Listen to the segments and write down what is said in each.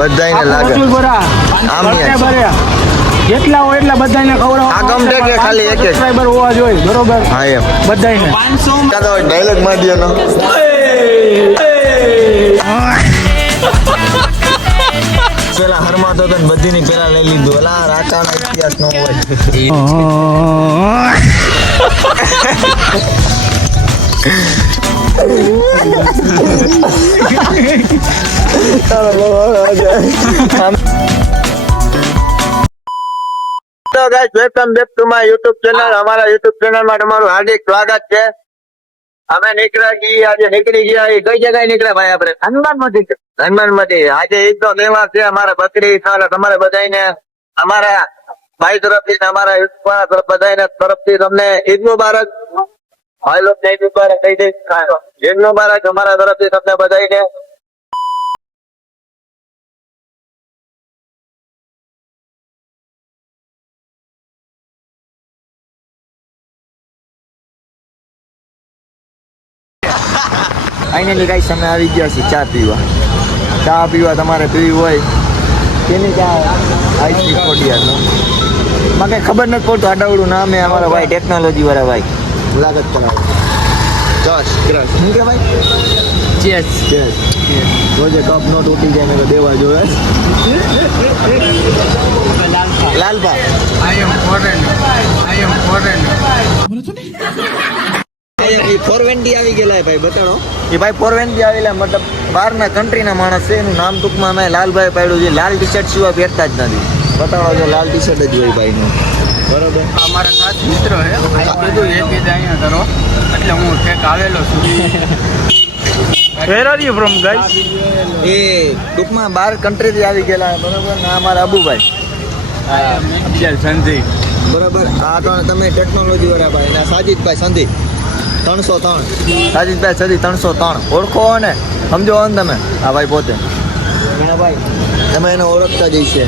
બધાને લાગે જેટલા હોય એટલા બધાને ખવડાવો. આ ગમડે કે ખાલી એક સબસ્ક્રાઇબર હોવા જોઈએ બરોબર. હા એમ બધાને 500 કાદો ડાયલોગ માર દિયો નો પેલા હરમાતો તો બધીની પેલા લઈ લીધું ઓલા રાચાનો ઇતિહાસ નો હોય. तो guys welcome back to my YouTube channel. हमारा YouTube चैनल में તમારું હાર્દિક સ્વાગત છે. અમે નીકળી ગયા એ કઈ જગ્યાએ નીકળ્યા ભાઈ આપણે હનુમાનમાંથી. આજે ઈદ નો તહેવાર છે. અમારા બકરી તમારે બધાને અમારા ભાઈ તરફથી અમારા યુટ્યુબ તરફ બધાને તરફથી તમને ઈદ મુબારક. ઈદ મુબારક કહી દઈશ. ઈદ મુબારક અમારા તરફથી તમને બધાને. ફાઇનલી ગાઈસ અમે આવી ગયા છીએ ચા પીવા તમારે પીવી હોય તેની ચા આઈસ્ક્રીમ ખોડિયાનો માં કઈ ખબર નથી પડતું આડાવડું નામે અમારા ભાઈ ટેકનોલોજી વાળા ભાઈ મુલાકાત કરાવે. જશ ક્રશ શું કે ભાઈ ચેસ રોજે કપ નો તૂટી જાય ને દેવા જોઈએ. લાલપા આઈ એમ ફોરેન 420 આવી ગયેલા ભાઈ બતાડો. એ ભાઈ 420 આવેલા મતલબ બહારના કન્ટ્રીના માણસ છે. એનું નામ ટૂંકમાં મેં લાલભાઈ પાડ્યું છે. લાલ ટી શર્ટ સિવાય પહેરતા જ નથી. બતાડો જો લાલ ટી શર્ટ જ હોય ભાઈનું બરોબર. અમારા ખાસ મિત્ર છે બધું એક જ અહીંયા કરો એટલે હું ઠેક આવેલો છું. Where are you from guys? એ ટૂંકમાં બહાર કન્ટ્રીથી આવી ગયેલા બરોબર. ના અમારા અબુભાઈ અફજલ સંધી બરોબર. આ તો તમે ટેકનોલોજી વાળા ભાઈ ના સાજીદભાઈ સંધી 303 સાજીદભાઈ સદી 303 ઓળખો ને સમજો ને તમે. હા ભાઈ પોતે ભાઈ તમે એને ઓળખતા જ છે.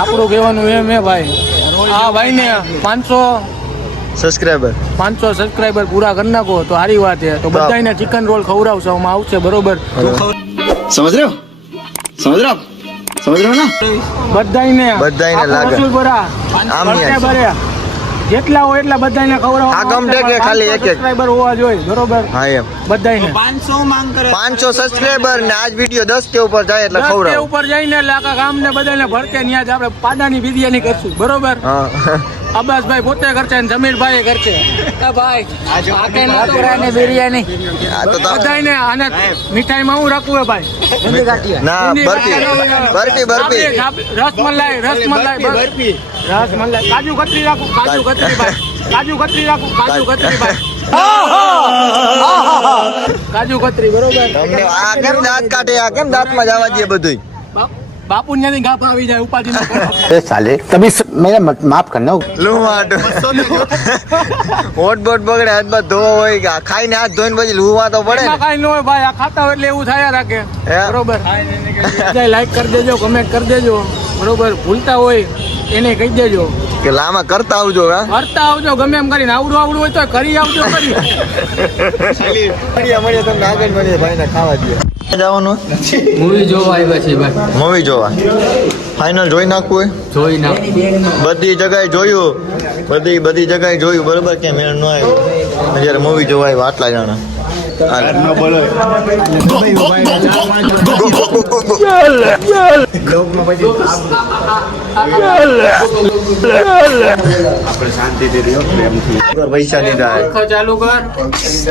આપણું કહેવાનું એમ હે ભાઈ આ ભાઈ ને 500 સબસ્ક્રાઇબર પૂરા કરી નાખો તો સારી વાત છે. તો બધાને ચિકન રોલ ખવડાવવામાં આવશે બરોબર. સમજ રહ્યો ના બધાને લાગે જેટલા હોય એટલા બધાને ખવડાવો. આ ગમડે કે ખાલી એક સબસ્ક્રાઇબર હોવા જોઈએ બરોબર. હા એમ બધાને 500 સબસ્ક્રાઇબર ને આજ વિડિયો 10 કે ઉપર જાય એટલે 10 ખવડાવો. કે ઉપર જઈને એટલે આખા ગામને બધાને ભરકે ન્યા જ આપણે પાડાની બિરયાની કરશું બરોબર. હા અબ્બાસભાઈ પોતે કરશે અને જમીરભાઈ કરશે. ભાઈ બિરયાની બધાને અને મીઠાઈમાં હું રાખવું હે ભાઈ? ના બરફી રસમલાઈ કાજુ કતરી રાખું ભાઈ. કાજુ કતરી બરોબર. આ કેમ દાંત કાઢે? આ કેમ દાંતમાં જવા દે બધું? બાપુ ન્યાથી ગાપ આવી જાય ઉપાધિ साले तभी मेरा माफ करना. લુવાટ હોટ બોટ બગડે હાથ બાદ ધોવા હોય કે ખાઈને હાથ ધોઈને પછી લુવા તો પડે ને. કઈ ન હોય ભાઈ. આ ખાતા હોય એટલે એવું થયા રાખે બરોબર. લાઈક કરી દેજો, કમેન્ટ કરી દેજો બરોબર. ભૂલતા હોય એને કહી દેજો કે લામાં કરતા આવજો. કરતા આવજો ગમે એમ કરીને. આવડું હોય તો કરી આવજો. મળીએ તમને આગળ મળીએ ભાઈ ને ખાવા દે જવાનું. મૂવી જોવા આવ્યા છે ભાઈ. મૂવી જોવા ફાઇનલ જોઈ નાખવું જોઈ ના બધી જગ્યાએ જોયું બધી જગ્યાએ જોયું બરોબર. કે મેળ ન આવ્યો જયારે મૂવી જોવા આવ્યો આટલા જણા. પૈસા દીધા ચાલુ કર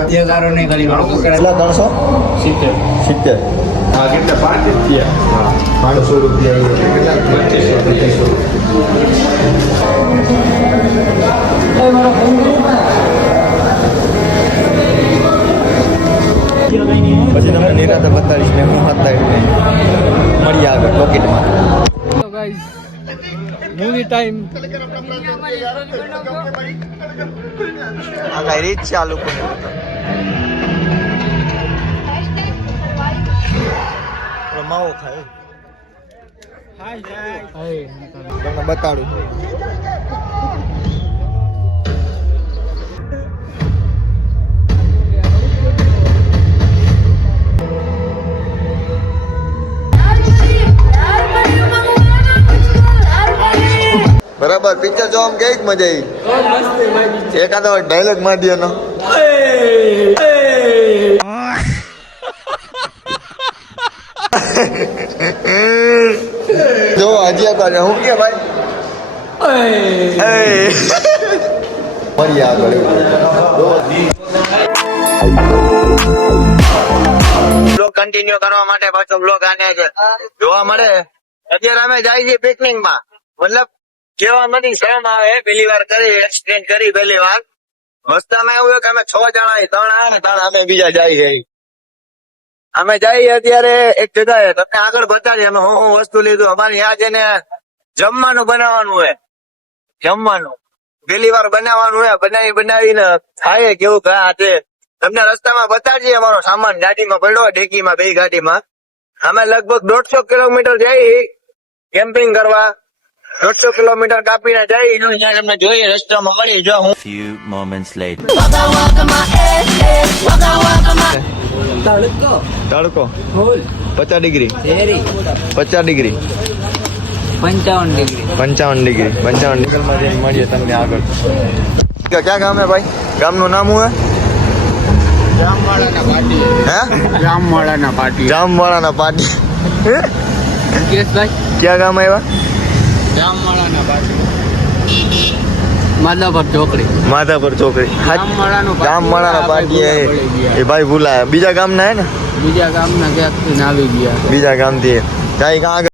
370 500 પછી તમને નિરાતે બતાવીશ ને હું હતા મળી આગળ પોકેટમાં. મૂવી ટાઈમ આ કઈ રીત છે આ લોકો. માવો ખાય તમને બતાડું. બરાબર પિક્ચર જોવા કેવી મજા આવી એકાદો ડાયલોગ માર દયો નો જો હજી કરે હું કે ભાઈ મરી આગળ બ્લોગ કન્ટિન્યુ કરવા માટે પાછો બ્લોગ આને છે જોવા મળે અત્યારે અમે જાય છીએ પિકનિક માં મતલબ કેવા નથી શરમ આવે પેલી વાર કરી એક્સચેન્જ કરી પેલી વાર રસ્તામાં એવું છે કે અમે 6 જણા 3 આવે ને 3 અમે બીજા જાય અમે જઈએ અત્યારે એક જગ્યાએ તમને આગળ બતાવીએ અમે હું વસ્તુ લીધું અમારે ત્યાં છે ને જમવાનું બનાવવાનું હોય જમવાનું પેલી વાર બનાવવાનું હોય બનાવીને ખાય કેવું આ તે તમને રસ્તામાં બતાડીએ અમારો સામાન ગાડીમાં પડ્યો ડેકીમાં બે ગાડીમાં અમે લગભગ 150 કિલોમીટર જઈ કેમ્પિંગ કરવા 150 કિલોમીટર કાપીને જઈ ત્યાં તમને જોઈએ રસ્તામાં મળી જો હું Few moments later. તડકો 50 ડિગ્રી 50 ડિગ્રી 55 ડિગ્રી 55 ડિગ્રી 55 ડિગ્રીમાં જઈને મળીએ તમને આગળ ક્યાં ગામ હે ભાઈ ગામનું નામ શું હે જામવાળાના પાટી જામવાળાના પાટી કેશભાઈ ક્યાં ગામ આવ્યા જામવાળાના પાટી માધાપર ચોકડી માધાપર ચોકડી જામવાળાના પાટી એ ભાઈ ભૂલાયા બીજા ગામના હે ને બીજા ગામના ક્યાંકથી આવી ગયા બીજા ગામથી કઈ આગળ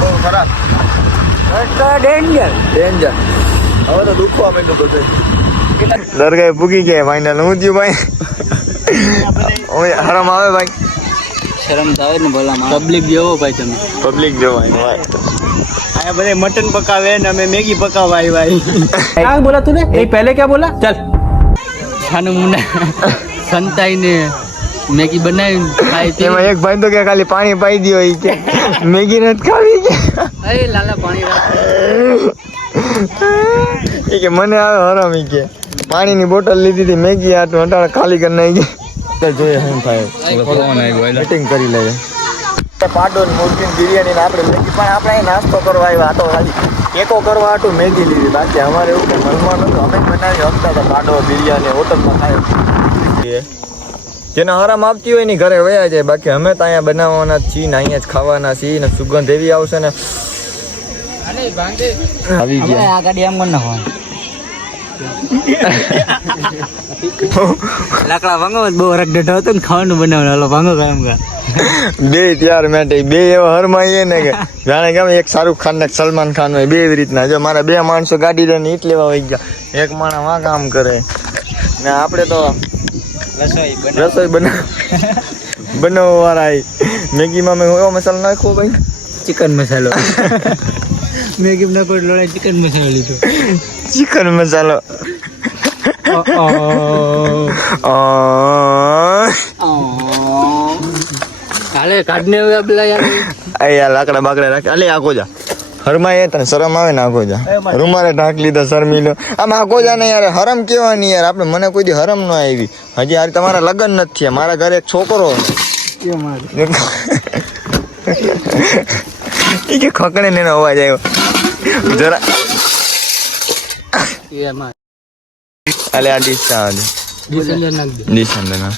બહુ ખરાબ ડેન્જર હવે તો દુખવા માંડ્યું બધું દરગાહ પૂગી ગયા ફાઇનલ હું થયું ભાઈ ઓય હરામ આવે ભાઈ શરમ તો આવે ને ભલા પબ્લિક જેવો ભાઈ તમે પબ્લિક જોવાય ભાઈ आया बड़े मटन पकावे ना मैं मैगी पकावा आई भाई क्या बोला तूने ये पहले क्या बोला चल ખાનું મુના સંતાઈ ને મેગી બનાવી ખાઈ તે એમાં એક ભાઈ તો કે ખાલી પાણી પાઈ દ્યો ઈ કે મેગી નથી ખાવી કે અરે લાલા પાણી રાખ ઈ કે મને આવે હરામ ઈ કે પાણીની બોટલ લીધી હતી મેગી આટલું અટાણે ખાલી કરી નાખી ચાલ જોઈએ શું થાય ફોન આવ્યો મીટિંગ કરી લઈએ પાડો મુર્ગી બિરયાની ને આપણે મેગી પણ આપણે અહીં નાસ્તો કરવા આવ્યા તો ખાલી ટેકો કરવા હાટું મેગી લીધી બાકી અમારે એવું કંઈ મનમાં નતું અમે બનાવી હકતા હતા પાડો બિરયાની હોટલમાં ખાય જેને આરામ આપતી હોય ને ઘરે વયા જાય બાકી અમે તો અહીંયા બનાવવાના જ છીએ ને અહીંયા જ ખાવાના છીએ ને સુગંધ એવી આવશે ને આવી ગયા આ ગાડી આમ કોણ નાખો લાકડા ભાંગો બહુ રક ડઢો હતો ને ખાવાનું બનાવવાનું હાલો ભાંગો કામ કા બે ત્યાર માટે બે એવા હરમાઈએ ને કે જાણે કે એક શાહરુખ ખાન ને સલમાન ખાન હોય બે એવી રીતના જો મારા બે માણસો ગાડી લઈને ઈટ લેવા વહી ગયા એક માણસ માં કામ કરે ને આપણે તો રસોઈ બનાવવા વાળા મેગીમાં મેં એવો મસાલો નાખ્યો ભાઈ ચિકન મસાલો મેગી ના કોઈ લોડા ચિકન મસાલો લીધો ચિકન મસાલો કાલે કાઢને પેલા યાર લાકડા બાકડા રાખે અલે આખો જા હરમાય તને શરમ આવે ને આખો જા રૂમાલે ઢાંક લીધા શરમીલો આમ આખો જા ને યાર હરમ કેવાની યાર આપણે મને કોઈ દી હરમ ન આવી હજી હાલ તમારા લગ્ન નથી થયા મારા ઘરે એક છોકરો એ કે ખકડે ને એનો અવાજ આવ્યો જરા અલે આ ડિસેન્ડર ના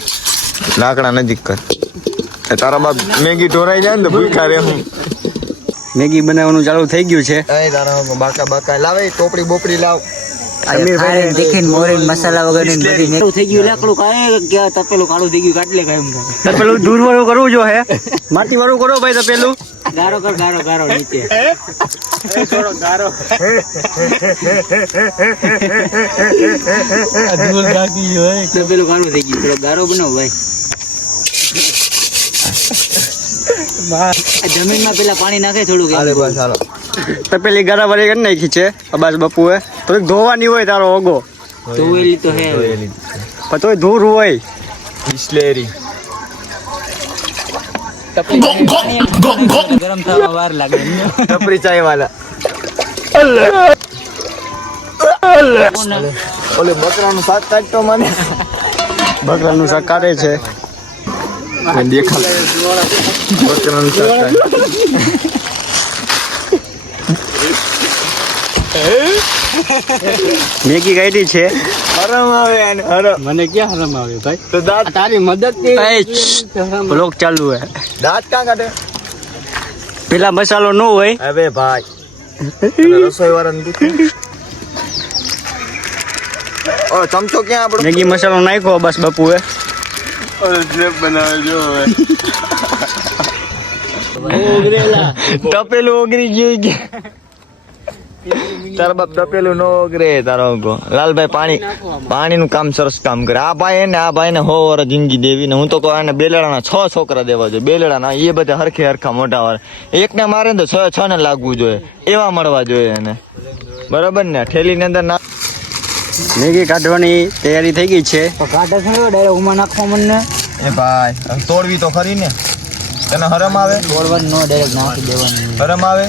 લાકડા નજીક કર તારા બાપ મેગી ઢોરાઈ જાય ને તો ભૂખા રે હું મેગી બનાવવાનું ચાલુ થઈ ગયું છે તારા બાકા લાવે ટોપડી બોપડી લાવ દેખીન મોરીન મસાલા વગરની બધી મેરું થઈ ગયું લાકડું કાય કે તપેલું કાળું થઈ ગયું કાટલે કાય એમ પેલું દૂર વાળું કરવું જો હે માટી વાળું કરો ભાઈ તો પેલું ગારો કર ગારો નીચે થોડો ગારો તપેલું કાળું થઈ ગયું થોડો ગારો બનાવ ભાઈ જમીનમાં પેલા પાણી નાખે થોડું તપેલી ગારા વાળી કરી નાખી છે અબાસ બાપુએ તો ધોવાની હોય તારો ઓગો ધોવેલી તો હે પણ તોય ધૂર હોય બિસ્લેરી ગરમ થવા વાર લાગે ટપરી ચાય વાલા ઓલે બકરાનું શાક કાઢતો મને બકરાનું શાક કાઢે છે દેખાડ બકરાનું શાક કાઢ મેગી કાઢી છે હરમ આવે અને હરમ મને ક્યાં હરમ આવે ભાઈ તો દાંત તારી મદદ બ્લોક ચાલુ હે દાંત ક્યાં કાઢે પેલા મસાલો ન હોય હવે ભાઈ રસોઈ વાળાને દુખે ઓ ચમચો ક્યાં આપણો મેગી મસાલો નાખ્યો બસ બાપુએ જે બનાવે જો તપેલું ઓગરી ગયું કે તારા બાપ તપેલું નો ઓગરે તારો અંકો લાલભાઈ પાણીનું કામ સરસ કામ કરે આ ભાઈ ને આ ભાઈ ને 100 વર્ષ જિંદગી દેવી ને હું તો કહું આને બેલડાના 6 છોકરા દેવા જોઈએ બેલડાના એ બધા હરખા મોટા વાર એકને મારે ને તો 6 ને લાગવું જોઈએ એવા મળવા જોઈએ એને બરાબર ને ઠેલીની અંદર ના મેગી કાઢવાની તૈયારી થઈ ગઈ છે તો કાઢે છે ડાયરેક્ટ ઉમાં નાખવા મને એ ભાઈ તોડવી તો ખરી ને તને હરમ આવે તોડવાનું નો ડાયરેક્ટ નાખી દેવાનું હરમ આવે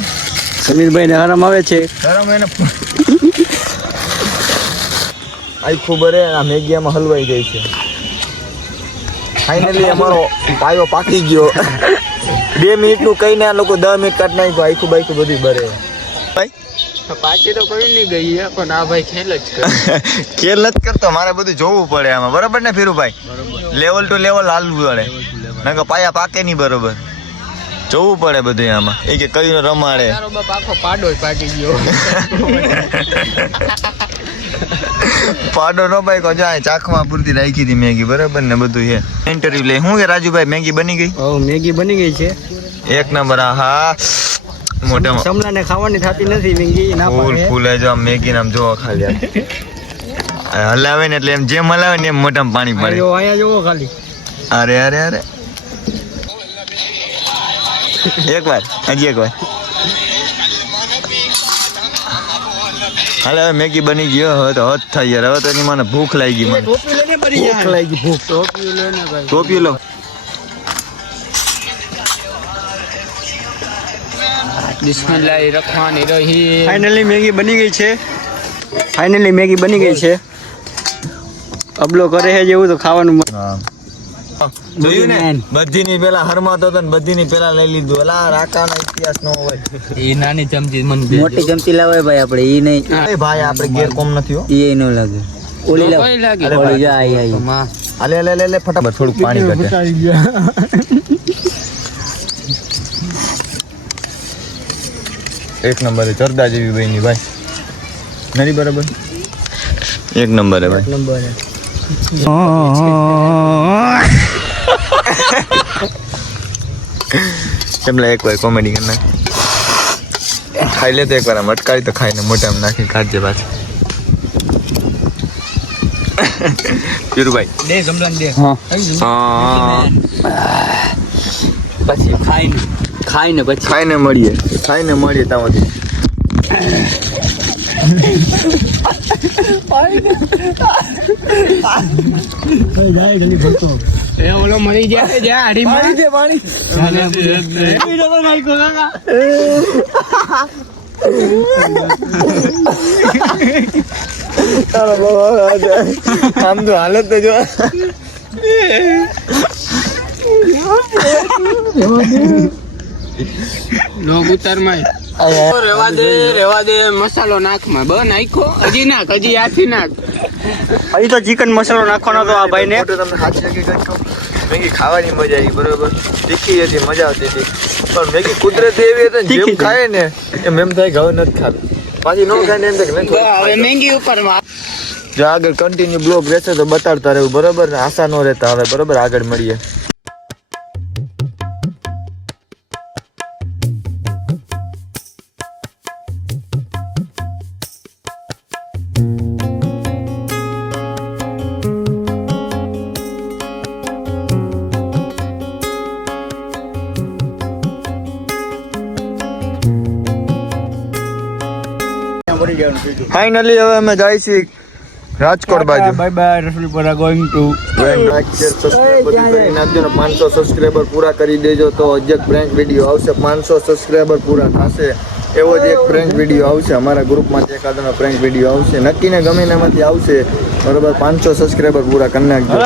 સમીરભાઈ ને હરમ આવે છે હરમ એને આઈ ખુબરે આ મેગીયામાં હલવાઈ ગઈ છે ફાઇનલી અમારો પાયો પાકી ગયો 2 મિનિટનું કહીને આ લોકો 10 મિનિટ કાઢ નાખ્યું આખું બાઈકું બધું ભરે ભાઈ પાછી તો કોઈ નહીં ગઈ હે, પણ આ ભાઈ ખેલ જ કરે. ખેલ નથી કરતો મારે બધું જોવું પડે આમાં બરોબર ને ફીરુભાઈ લેવલ ટુ લેવલ હાલવું પડે નકર પાયા પાકે નહીં બરોબર જોવું પડે બધું આમાં એ કે કયું રમાડે તારો બાપ આખો પાડો જ પાકી ગયો. પાડો નો ભાઈ જો આ ચાખમાં પૂરતી રાખી હતી મેગી બરાબર ને બધું છે ઇન્ટરવ્યુ લે હું કે રાજુભાઈ મેગી બની ગઈ મેગી બની ગઈ છે એક નંબર હા મોઢામાં સમલાને ખાવાની થતી નથી મેગી ના ફૂલ પાડે ફૂલ જો આમ મેગી નામ જોવા ખાલી હલાવે ને એટલે એમ જેમ હલાવે ને એમ મોઢામાં પાણી પડે આયા જોવો ખાલી અરે અરે અરે એક વાર હજી એક વાર હાલે હવે મેગી બની ગયો હવે તો હદ થઈ યાર હવે તો એની મને ભૂખ લાગી મને ટોપી લઈને ભરી ભૂખ લાગી ભૂખ ટોપી લે ને ભાઈ. ટોપી લો બિસ્મિલ્લાહિર રહમાનિર રહીમ. ફાઇનલી મેગી બની ગઈ છે ફાઇનલી મેગી બની ગઈ છે અબલો કરે છે જેવું તો ખાવાનું મન. જોયું ને બધીની પેલા હરમાતો હતો ને બધીની પેલા લઈ લીધું અલા રાકાનો ઇતિહાસ નો હોય ઈ નાની ચમચી મને મોટી ચમચી લાવે ભાઈ આપણે ઈ નહીં એ ભાઈ આપણે ઘેર કોમ નથી હો ઈ ન લાગે ઓલી લાવ કોઈ લાગે. ઓલી જા આઈ હાલે લે લે લે ફટાફટ થોડુંક પાણી કાઢે એક નંબર ચરદા જેવી બની ભાઈ નરી બરાબર એક નંબર હે ભાઈ નંબર ચમલા એક વાર કોમેડી કરી નાખ ખાઈ લે તો એક વાર આમ અટકાવી તો ખાઈને મોઢામાં નાખી કાઢજે પાછું પીરુભાઈ દે જમલાન દે. હા પછી ખાઈને પછી ખાઈને મળીએ ત્યાંથી એ ઓલો મળી જાય જા હાડી મળી દે પાણી. આમ તો હાલત તો જો લોગ ઉતારમાં રેવા દે મસાલો નાખમાં બ નાખો હજી નાખ હજી આથી નાખ. અહીં તો ચિકન મસાલો નાખવાનો હતો આ ભાઈને તમને સાચી જગ્યાએ કંઈક કહું મેગી ખાવાની મજા આવી બરોબર તીખી હતી મજા આવતી હતી પણ મેગી કુદરતી એવી હતી ને જેમ ખાય ને એમ થાય કે હવે નથી ખાતું પાછી ન ખાય ને એમ થાય કે નથી હવે ખાતું. મેંગી ઉપર જો આગળ કન્ટિન્યુ બ્લોગ રહેશે તો બતાડતા રહેવું બરોબર ને આશા ન રહેતા હવે બરોબર આગળ મળીએ ફાઇનલી હવે અમે જાય છીએ રાજકોટ બાજુ bye bye Rasulpura going to 500 subscriber પૂરા કરી દેજો તો હજી એક પ્રેન્ક વિડીયો આવશે 500 સબસ્ક્રાઇબર પૂરા થશે એવો જ એક પ્રેન્ક વિડીયો આવશે અમારા ગ્રુપમાંથી એકાદનો પ્રેન્ક વિડીયો આવશે નક્કી ને ગમે એનામાંથી આવશે બરોબર 500 સબસ્ક્રાઈબર પૂરા કરી નાખજો